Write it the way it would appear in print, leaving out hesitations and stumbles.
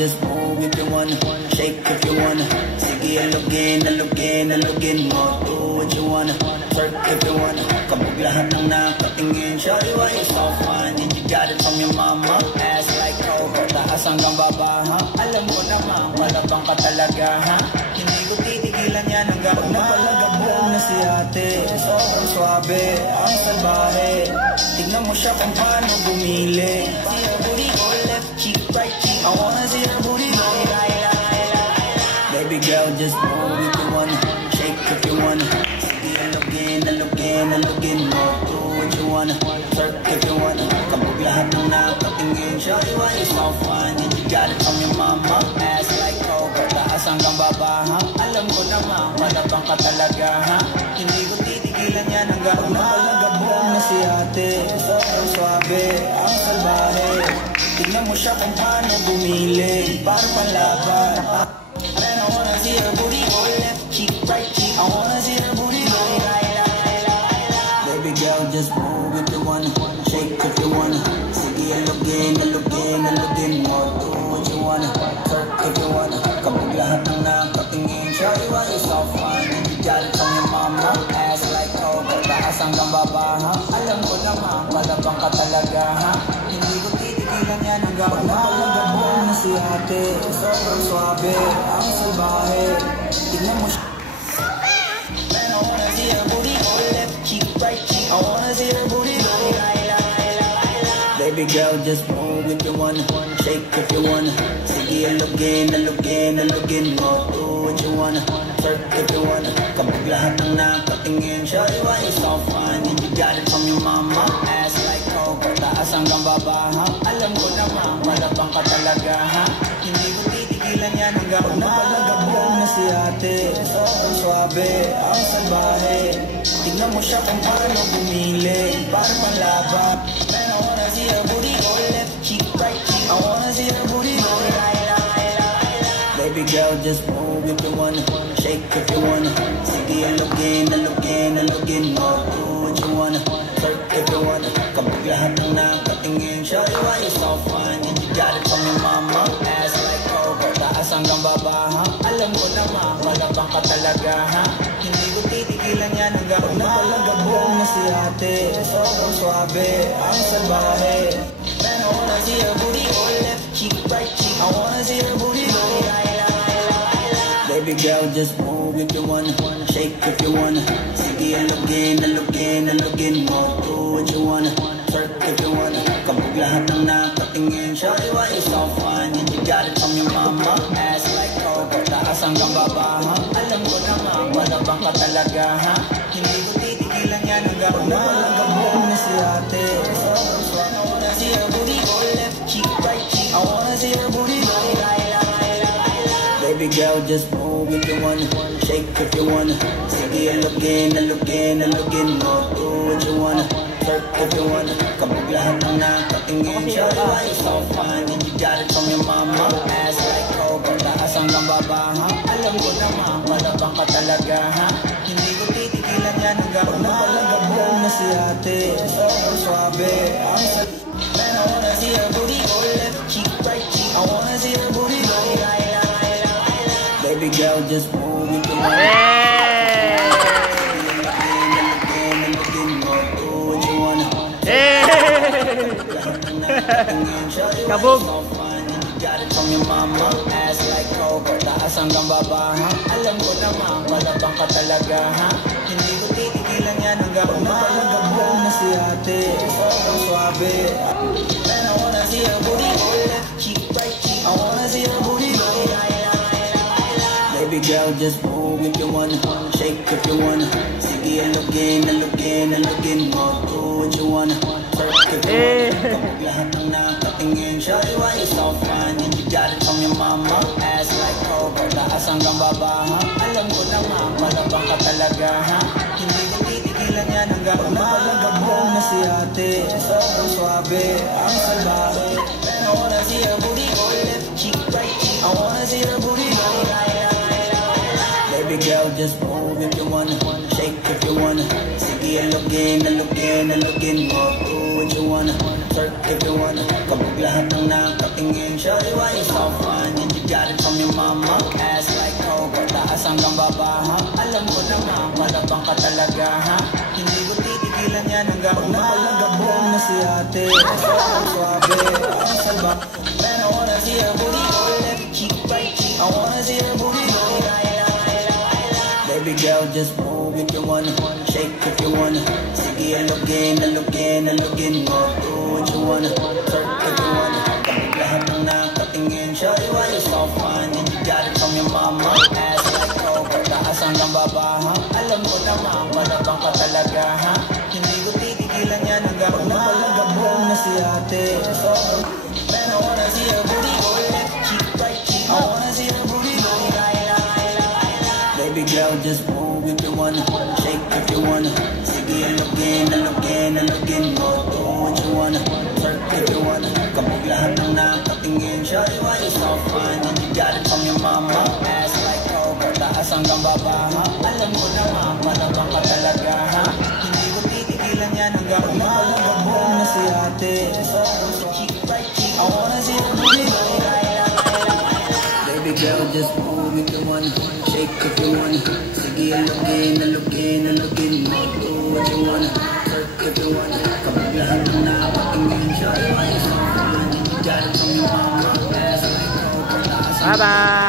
just move if you wanna, shake if you wanna. Sige, alugin mo, do what you wanna. Twerk if you wanna, kabog lahat ng nakatingin. Shawty, why you so fine? And you got it from your mama. Ass like coco, taas hanggang baba, ha? Alam ko naman, malabang ka talaga, ha? Hindi ko titigilan yan hanggang napalagabog na si ate. Sobrang swabe, ang salbahe. Tignan mo siya kung paano bumili. See her booty go left cheek, right cheek. I wanna see her booty go Baby girl, just move if you wanna, shake if you wanna. Sige, alugin mo, do what you wanna. Twerk if you wanna, kabog lahat ng nakatingin. Shawty, why you so fine? And you got it from your mama. Ass like coco, taas hanggang baba, ha? Alam ko naman, malabang ka talaga, ha? Hindi ko titigilan yan hanggang napalagabog na si ate. Sobrang swabe, ang salbahe. Tignan mo siya kung paano bumili. Parang panlaban. I wanna see her booty go left cheek, right cheek. I wanna see her booty go Baby girl, just move if you wanna, shake if you wanna. Sige, alugin mo, do what you wanna. Twerk if you wanna, kabog lahat ng nakatingin. Shawty, why you so fine? And you got it from your mama. Ass like coco, taas hanggang baba, ha? Alam ko naman, malabang ka talaga, ha? Hindi ko titigilan yan hanggang napalagabog na si ate. Sobrang swabe, ang salbahe. Tignan mo siya. Man, I wanna see her booty go left cheek, right cheek. I wanna see her booty go Baby girl, just move if you wanna, shake if you wanna. Sige, alugin mo, do what you wanna. Twerk if you wanna, kabog lahat ng nakatingin. Shawty, why you so fine? And you got it from your mama. Ass like coco, taas hanggang baba, ha? Alam ko naman, malabang ka talaga, ha? Hindi ko titigilan yan hanggang napalagabog na si ate. Sobrang swabe, ang salbahe. Tignan mo siya kung paano bumili. Parang panlaban. Man, I wanna see her booty go left cheek, right cheek. I wanna see her booty go Baby girl, just move if you wanna, shake if you wanna. Sige, alugin mo, do what you wanna. Twerk if you wanna, kabog lahat ng nakatingin. Shawty, why you so fine? And you got it from your mama. Ass like coco, taas hanggang baba, ha? Alam ko naman, malabang ka talaga, ha? Hindi ko titigilan yan hanggang napalagabog na si ate. Sobrang swabe, ang salbahe. Man, I wanna see her booty go left cheek, right cheek. I wanna see her booty go Baby girl, just move if you wanna, shake if you wanna. Sige, alugin mo, do what you wanna. Twerk if you wanna, kabog lahat ng nakatingin. Shawty, why you so fine? And you got it from your mama. Ass like coco, taas hanggang baba, ha? Alam ko naman, malabang ka talaga, ha? Hindi ko titigilan yan hanggang napalagabog na si ate. Sobrang swan, I wanna see her booty go left cheek, right cheek. I wanna see her booty go Baby girl, just move if you wanna, shake if you wanna. Sige, alugin mo, do what you wanna. Twerk if you wanna, kabog lahat ng nakatingin. Shawty, why you so fine? And you got it from your mama. Ass like coco, taas hanggang baba, ha? Alam ko naman, malabang ka talaga, ha? Hindi ko titigilan yan hanggang napalagabog na si ate. Sobrang swabe, ang Man, I wanna see her booty go left cheek, right cheek. I wanna see her booty go Baby girl, just move if you wanna. Kabog. Got it from your mama. Ass like coco, taas hanggang baba, ha? Alam ko naman, malabang ka talaga, ha? Hindi ko titigilan yan hanggang napalagabog na si ate. Sobrang swabe. Man, I wanna see her booty go left cheek, right cheek. I wanna see her booty go Baby girl, just move if you wanna, shake if you wanna. Sige, alugin mo, do what you wanna. Twerk if you wanna, kabog lahat ng nakatingin. Shawty, why you so fine? And you got it from your mama. Ass like coco, taas hanggang baba, ha? Alam ko naman, malabang ka talaga, ha? Hindi ko titigilan yan hanggang napalagabog na si ate. Sobrang swabe, ang salbahe. Man, I wanna see her booty go left cheek, right cheek. I wanna see her booty go Baby girl, just move if you wanna, shake if you wanna. Sige, alugin mo, do what you wanna. Twerk if you wanna. Kapag lahat ng nakatingin, shawty, why you so fine? And you got it from your mama. Ass like coke, taas hanggang baba, ha? Alam ko naman, malabang ka talaga, ha? Hindi ko titigilan yan hanggang napalagabong na si ate. Sobrang suabe, ang salba. Man, I wanna see her booty go left cheek, right cheek. I wanna see her booty go baby girl, just move if you wanna. Shake if you wanna. Sige, alugin mo. Do what you wanna. Twerk if you wanna. Kapag lahat ng nakatingin, shawty, why you so fine? And you got it from your mama. Ass like coke, taas hanggang baba, ha? Alam ko naman, malabang ka talaga, ha? Hindi ko titigilan yan hanggang napalagabong na si ate. So, man, I wanna see her booty go left cheek, right cheek. I wanna see her booty go baby girl, just move if you wanna. Shake if you wanna. Sige, alugin mo. Do what you wanna. Twerk if you wanna. Kapag lahat ng nakatingin, shawty, why you so fine? And you got it from your mama. Ass like coke, taas hanggang baba, ha? Alam ko naman, malabang ka talaga, ha? Hindi ko titigilan yan hanggang napalagabong na si ate. So, cheek by cheek, I wanna see the booty go. Baby girl, just move if you wanna. Shake if you wanna. Sige, alugin mo. Do what you wanna. Twerk if you wanna. Kapag lahat ng nakatingin, shawty, why you so fine? And you got it from your mama. Ass like coke, taas hanggang baba.